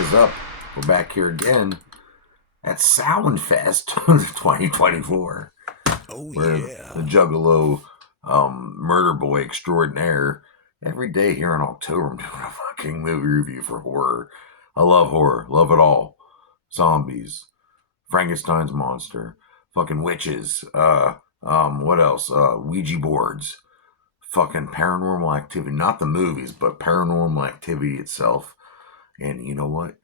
What is up? We're back here again at Soundfest 2024, Oh, where the yeah. Juggalo murder boy extraordinaire. Every day here in October, I'm doing a fucking movie review for horror. I love horror, love it all. Zombies, Frankenstein's monster, fucking witches. What else? Ouija boards, fucking Paranormal Activity. Not the movies, but Paranormal Activity itself. And you know what?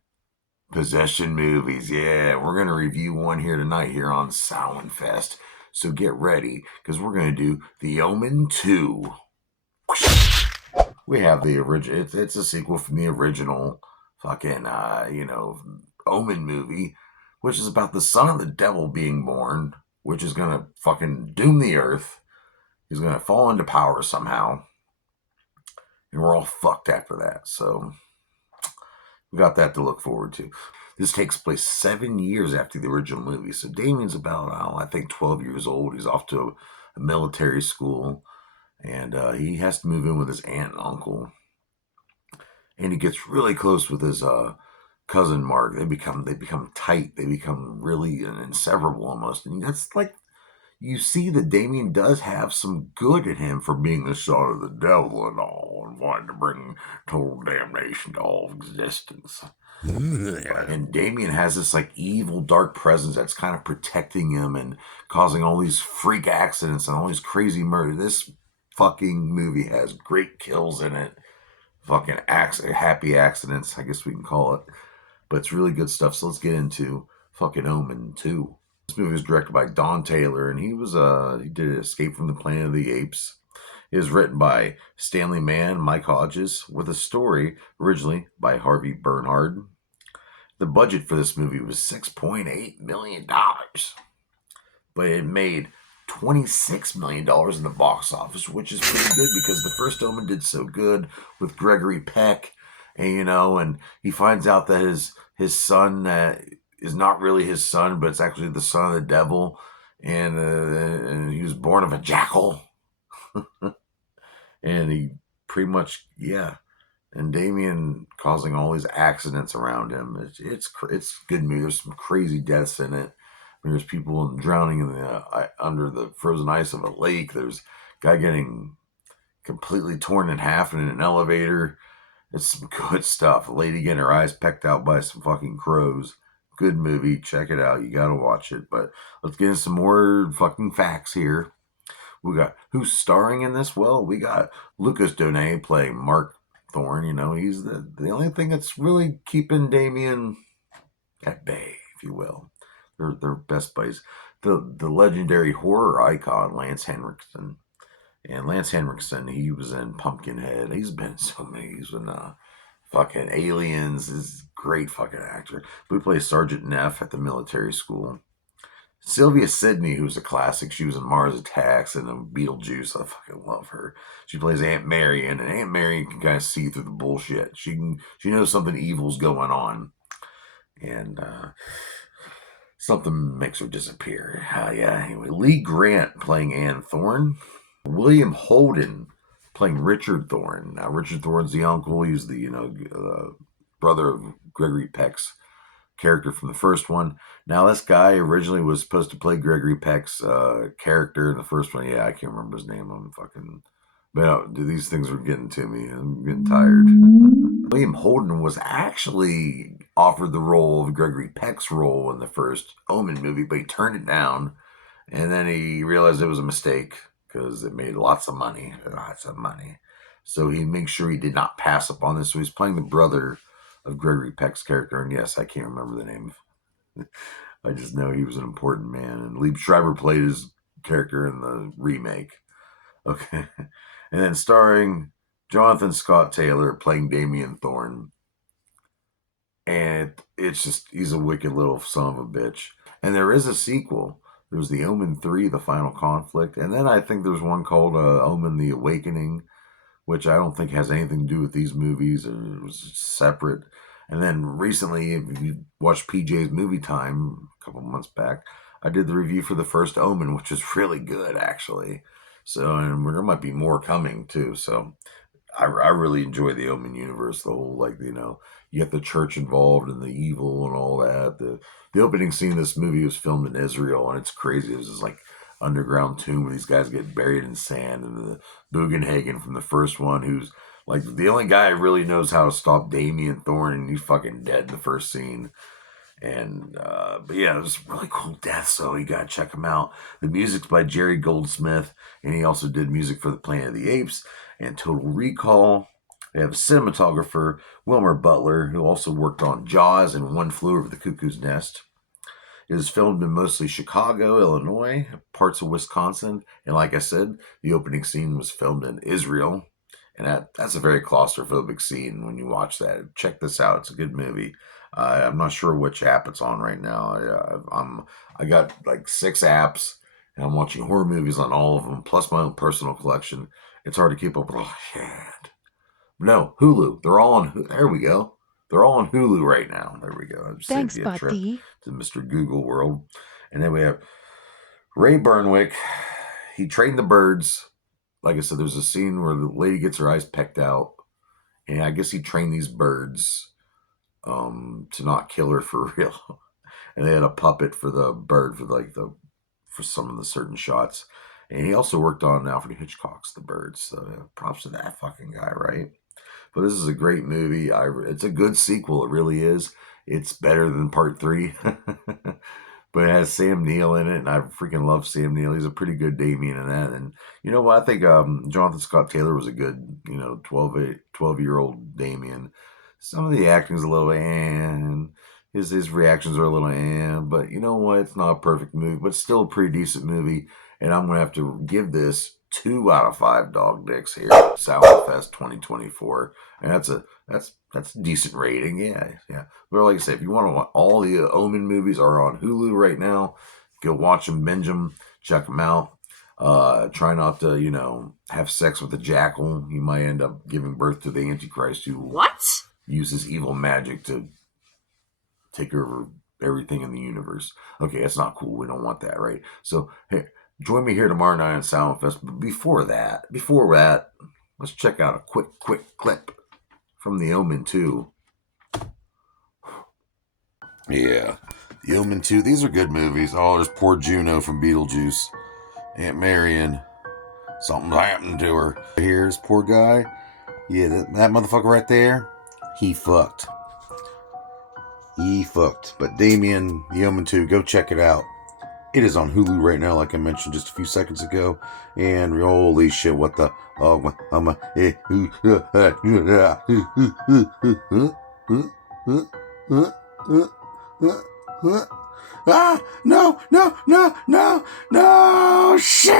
Possession movies, yeah. We're going to review one here tonight here on Soundfest. So get ready, because we're going to do The Omen 2. We have the original, it's a sequel from the original fucking, Omen movie, which is about the son of the devil being born, which is going to fucking doom the earth. He's going to fall into power somehow. And we're all fucked after that. So we got that to look forward to. This takes place 7 years after the original movie. So Damien's about, I think, 12 years old. He's off to a military school. And he has to move in with his aunt and uncle. And he gets really close with his cousin Mark. They become tight. They become really inseparable almost. And that's like, you see that Damien does have some good in him for being the son of the devil and all, and wanting to bring total damnation to all existence. And Damien has this like evil, dark presence that's kind of protecting him and causing all these freak accidents and all these crazy murder. This fucking movie has great kills in it. Fucking happy accidents, I guess we can call it. But it's really good stuff. So let's get into fucking Omen 2. This movie was directed by Don Taylor, and he did Escape from the Planet of the Apes. It was written by Stanley Mann, Mike Hodges, with a story originally by Harvey Bernhard. The budget for this movie was $6.8 million, but it made $26 million in the box office, which is pretty good because the first Omen did so good with Gregory Peck, and he finds out that his son is not really his son, but it's actually the son of the devil, and he was born of a jackal, and he pretty much and Damien causing all these accidents around him. It's good movie. There's some crazy deaths in it. There's people drowning in the under the frozen ice of a lake. There's a guy getting completely torn in half in an elevator. It's some good stuff. A lady getting her eyes pecked out by some fucking crows. Good movie. Check it out. You gotta watch it. But let's get into some more fucking facts here. We got who's starring in this? Well, we got Lucas Donay playing Mark Thorne. He's the only thing that's really keeping Damien at bay, if you will. They're best buddies. The legendary horror icon Lance Henriksen. And Lance Henriksen, he was in Pumpkinhead. He's been in so many. He's been fucking Aliens. He's a great fucking actor. We play Sergeant Neff at the military school. Sylvia Sidney, who's a classic. She was in Mars Attacks and Beetlejuice. I fucking love her. She plays Aunt Mary, and Aunt Mary can kind of see through the bullshit. She knows something evil's going on, and something makes her disappear. Anyway, Lee Grant playing Anne Thorne. William Holden playing Richard Thorne. Now, Richard Thorne's the uncle. He's the brother of Gregory Peck's character from the first one. Now, this guy originally was supposed to play Gregory Peck's character in the first one. Yeah, I can't remember his name. But these things were getting to me. I'm getting tired. William Holden was actually offered the role of Gregory Peck's role in the first Omen movie, but he turned it down, and then he realized it was a mistake because it made lots of money. So he makes sure he did not pass up on this. So he's playing the brother of Gregory Peck's character, and yes, I can't remember the name. I just know he was an important man, and Liev Schreiber played his character in the remake. Okay, and then starring Jonathan Scott Taylor playing Damien Thorne, and it's just he's a wicked little son of a bitch. And there is a sequel. There's the Omen 3, The Final Conflict, and then I think there's one called Omen: The Awakening, which I don't think has anything to do with these movies. It was separate. And then recently, if you watched PJ's Movie Time a couple months back, I did the review for the first Omen, which is really good, actually. So, and there might be more coming, too. So, I really enjoy the Omen universe. The whole, like, you get the church involved and the evil and all that. The opening scene of this movie was filmed in Israel, and it's crazy. It was this like underground tomb where these guys get buried in sand, and the Bugenhagen from the first one, who's like the only guy who really knows how to stop Damien Thorne, and he's fucking dead in the first scene. And but yeah, it was really cool death, so you gotta check him out. The music's by Jerry Goldsmith, and he also did music for the Planet of the Apes and Total Recall. They have a cinematographer, Wilmer Butler, who also worked on Jaws and One Flew Over the Cuckoo's Nest. It was filmed in mostly Chicago, Illinois, parts of Wisconsin, and like I said, the opening scene was filmed in Israel. And that's a very claustrophobic scene when you watch that. Check this out; it's a good movie. I'm not sure which app it's on right now. I got like 6 apps, and I'm watching horror movies on all of them, plus my own personal collection. It's hard to keep up with all that. No, Hulu. They're all on. There we go. They're all on Hulu right now. There we go. I've saved Thanks, you a trip buddy. to Mr. Google World. And then we have Ray Burnwick. He trained the birds. Like I said, there's a scene where the lady gets her eyes pecked out, and I guess he trained these birds to not kill her for real. And they had a puppet for the bird for some of the certain shots. And he also worked on Alfred Hitchcock's The Birds. So yeah, props to that fucking guy, right? But this is a great movie. It's a good sequel. It really is. It's better than part 3. But it has Sam Neill in it, and I freaking love Sam Neill. He's a pretty good Damien in that. And you know what? I think Jonathan Scott Taylor was a good, 12-year-old Damien. Some of the acting's a little and his reactions are a little but you know what? It's not a perfect movie, but still a pretty decent movie. And I'm gonna have to give this 2 out of 5 dog dicks here. Soundfest 2024, and that's a decent rating. Yeah. But like I said, if you want to watch, all the Omen movies are on Hulu right now. Go watch them, binge them, check them out. Try not to, have sex with a jackal. You might end up giving birth to the Antichrist, who uses evil magic to take over everything in the universe. Okay, that's not cool. We don't want that, right? So, hey, join me here tomorrow night on Soundfest. But before that, let's check out a quick clip from The Omen 2. Yeah, The Omen 2. These are good movies. Oh, there's poor Juno from Beetlejuice. Aunt Marion. Something's happened to her. Here's poor guy. Yeah, that motherfucker right there, he fucked. But Damien, The Omen 2, go check it out. It is on Hulu right now, like I mentioned just a few seconds ago. And holy shit, what the... no, shit!